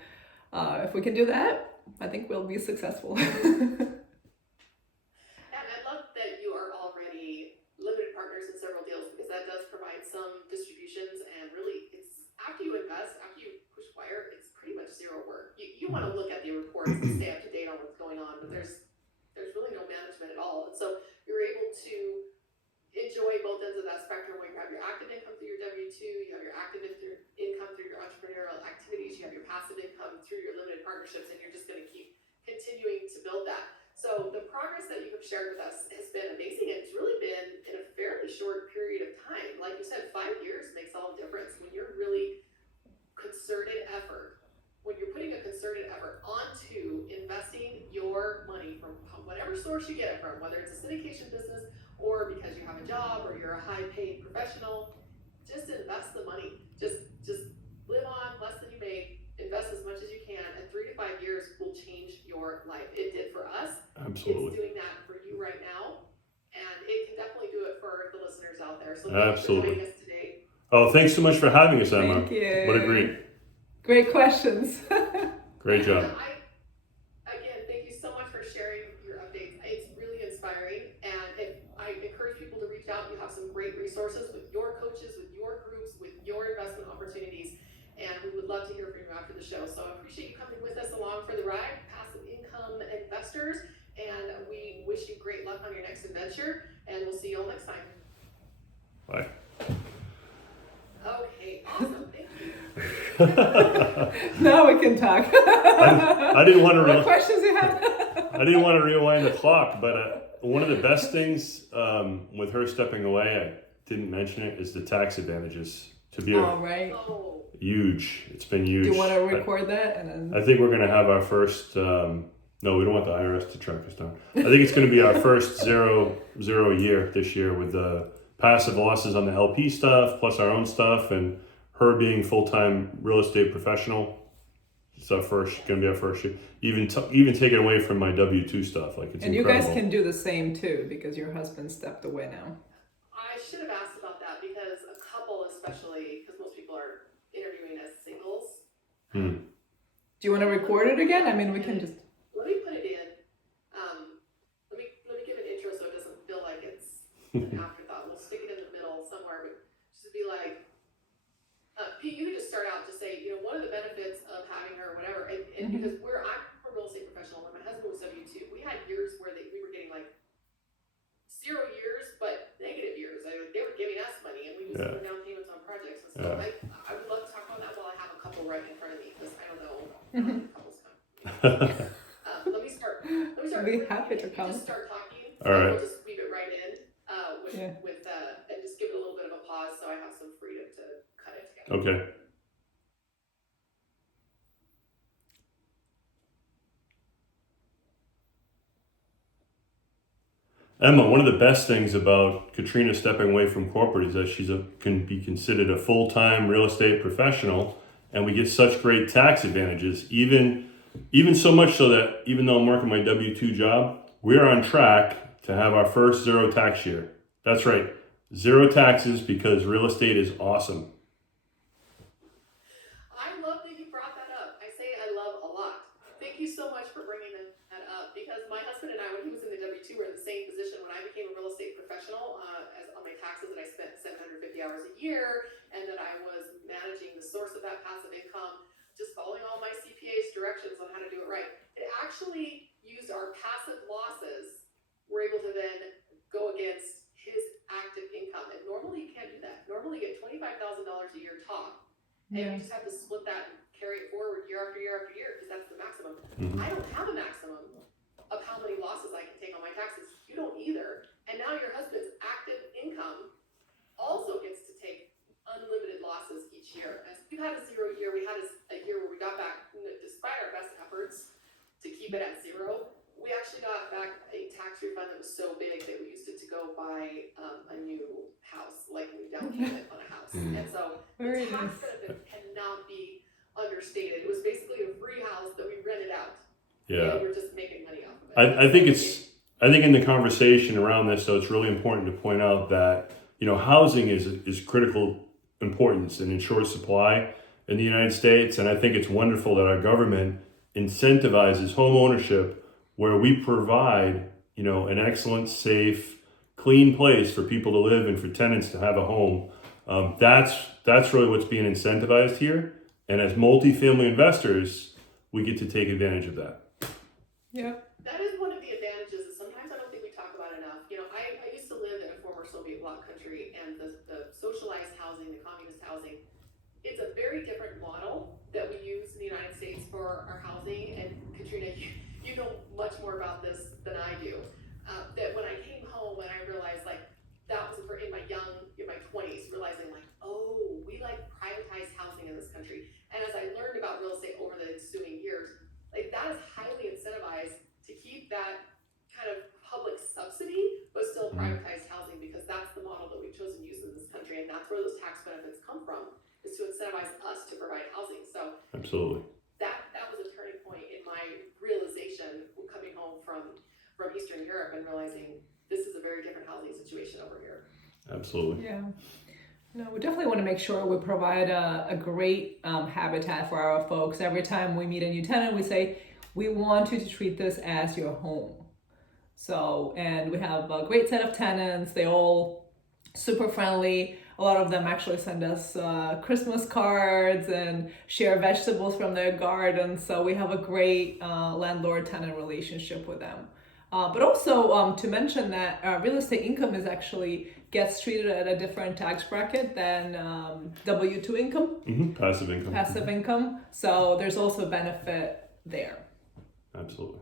if we can do that, I think we'll be successful. And I love that you are already limited partners in several deals, because that does provide some distributions, and really it's after you invest, after you push wire, it's pretty much zero work. You want to look at the reports and stay up to date on what's going on, but there's really no management at all. And so you're able to enjoy both ends of that spectrum, where you have your active income through your W-2, you have your active income through your entrepreneurial activities, you have your passive income through your limited partnerships, and you're just going to keep continuing to build that. So the progress that you have shared with us has been amazing, and it's really been in a fairly short period of time. Like you said, 5 years makes all the difference when you're really concerted effort. When you're putting a concerted effort onto investing your money from whatever source you get it from, whether it's a syndication business or because you have a job or you're a high-paid professional, just invest the money. Just live on less than you make. Invest as much as you can, and 3 to 5 years will change your life. It did for us. Absolutely. It's doing that for you right now, and it can definitely do it for the listeners out there. So Absolutely. thanks for joining us today. Oh, thanks so much for having us, Emma. Thank you. What a great questions. Great job. Again, thank you so much for sharing your updates. It's really inspiring, and I encourage people to reach out. You have some great resources with your coaches, with your groups, with your investment opportunities, and we would love to hear from you after the show. So I appreciate you coming with us along for the ride, passive income investors, and we wish you great luck on your next adventure, and we'll see you all next time. Bye. Okay, awesome. Thank you. Now we can talk. I didn't want to. What questions you have? I didn't want to rewind the clock, but one of the best things with her stepping away, I didn't mention it, is the tax advantages. To be right. Huge. It's been huge. Do you want to record that? And then... I think we're going to have our first. No, we don't want the IRS to track us down. I think it's going to be our first zero year this year, with the passive losses on the LP stuff plus our own stuff, and her being full-time real estate professional. It's going to be our first year. Even taken away from my W-2 stuff. Like, it's and incredible. You guys can do the same too, because your husband stepped away now. I should have asked about that, because a couple, especially, because most people are interviewing as singles. Do you want to record it again? I mean, we can just. Let me put it in. Let me give an intro so it doesn't feel like it's an afterthought. We'll stick it in the middle somewhere, but just be like, Pete, you could just start out to say, one of the benefits of having her or whatever, and because I'm a real estate professional, when my husband was W-2, we had years where we were getting like 0 years, but negative years. They were giving us money, and we was doing down payments on projects and stuff. I would love to talk about that while I have a couple right in front of me, because I don't know how many couples come. Let me start. I'd be happy to come. Just start talking. All right. We'll just weave it right in with and just give it a little bit of a pause so I have some freedom to cut it together. Okay. Emma, one of the best things about Katrina stepping away from corporate is that she can be considered a full-time real estate professional, and we get such great tax advantages, even so much so that even though I'm working my W-2 job, we're on track to have our first zero tax year. That's right, zero taxes, because real estate is awesome. I love that you brought that up. I say I love a lot. Thank you so much for bringing that up, because my husband and I, when he was in the W-2, were in the same position when I became a real estate professional as on my taxes that I spent 750 hours a year, and that I was managing the source of that passive income, just following all my CPA's directions on how to do it right. It actually used our passive losses. We're able to then go against his active income. And normally you can't do that. Normally you get $25,000 a year top. And you just have to split that and carry it forward year after year after year, because that's the maximum. I don't have a maximum of how many losses I can take on my taxes. You don't either. And now your husband's active income also gets to take unlimited losses each year. As we've had a 0 year, we had a year where we got back, despite our best efforts to keep it at 0, we actually got back a tax refund that was so big that we used it to go buy a new house, like we down payment on a house. And so the tax benefit cannot be understated. It was basically a free house that we rented out. Yeah. And we're just making money off of it. I think in the conversation around this, though, it's really important to point out that, housing is critical importance and in short supply in the United States. And I think it's wonderful that our government incentivizes home ownership, where we provide, an excellent, safe, clean place for people to live and for tenants to have a home. That's really what's being incentivized here. And as multifamily investors, we get to take advantage of that. Yeah. That is one of the advantages that sometimes I don't think we talk about enough. I used to live in a former Soviet bloc country, and the socialized housing, the communist housing, it's a very different model that we use in the United States for our housing. And Katrina, you know much more about this than I do. That when I came home and I realized that was in my 20s, realizing we privatized housing in this country. And as I learned about real estate over the ensuing years, that is highly incentivized to keep that kind of public subsidy, but still privatized housing, because that's the model that we've chosen to use in this country. And that's where those tax benefits come from, is to incentivize us to provide housing. So absolutely, that was a turning point in my realization coming home from Eastern Europe and realizing this is a very different housing situation over here. Absolutely. Yeah. No, we definitely want to make sure we provide a great habitat for our folks. Every time we meet a new tenant, we say, we want you to treat this as your home. So, and we have a great set of tenants. They all super friendly. A lot of them actually send us Christmas cards and share vegetables from their garden. So we have a great landlord-tenant relationship with them. But also to mention that real estate income gets treated at a different tax bracket than W-2 income. Passive income. Passive income. So there's also benefit there. Absolutely.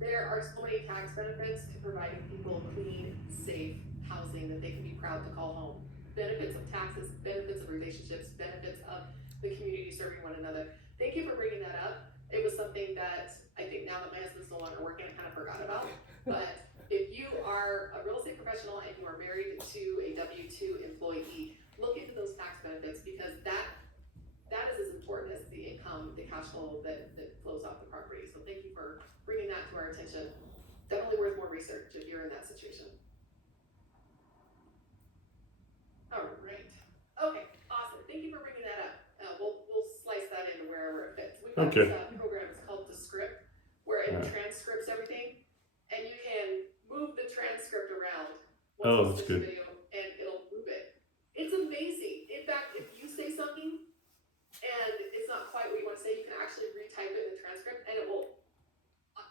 There are so many tax benefits to providing people clean, safe housing that they can be proud to call home. Benefits of taxes, benefits of relationships, benefits of the community serving one another. Thank you for bringing that up. It was something that I think now that my husband's no longer working, I kind of forgot about. But if you are a real estate professional and you are married to a W-2 employee, look into those tax benefits, because that is as important as the income, the cash flow that flows off the property. So thank you for bringing that to our attention. Definitely worth more research if you're in that situation. All right. Okay, awesome. Thank you for bringing that up. We'll slice that into wherever it fits. We've got this program, it's called Descript, where it transcripts everything, and you can move the transcript around once you switch the video, and it'll move it. It's amazing. In fact, if you say something and it's not quite what you want to say, you can actually retype it in the transcript, and it will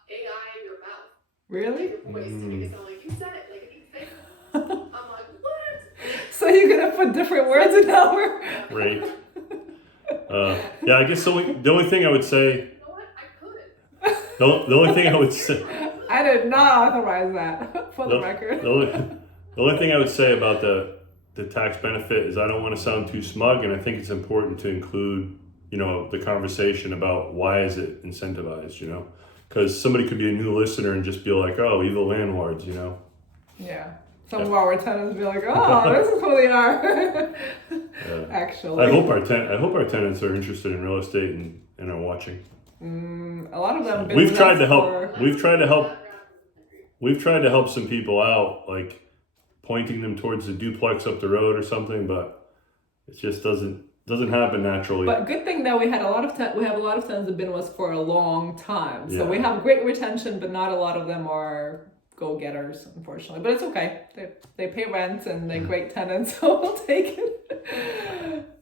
AI your mouth. Really? Your voice to make it sound like you said it, like a deep fake. I'm like, what? So you're gonna put different words in our Great. I guess the only thing I would say. You know what? I could. The only thing I would say. I did not authorize that, for the record. The only thing I would say about the tax benefit is I don't want to sound too smug, and I think it's important to include, the conversation about why is it incentivized, because somebody could be a new listener and just be like, oh, evil landlords, Yeah. Some of our tenants be like, oh, this is who they are. Actually. I hope our tenants are interested in real estate and are watching. A lot of them. We've tried to help. We've tried to help some people out, like pointing them towards the duplex up the road or something, but it just doesn't happen naturally. But good thing that we have a lot of tenants that have been with us for a long time. So we have great retention, but not a lot of them are go-getters, unfortunately, but it's okay. They pay rent and they're great tenants, so we'll take it.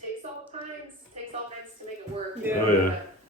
Takes all kinds to make it work. Yeah. Oh, yeah.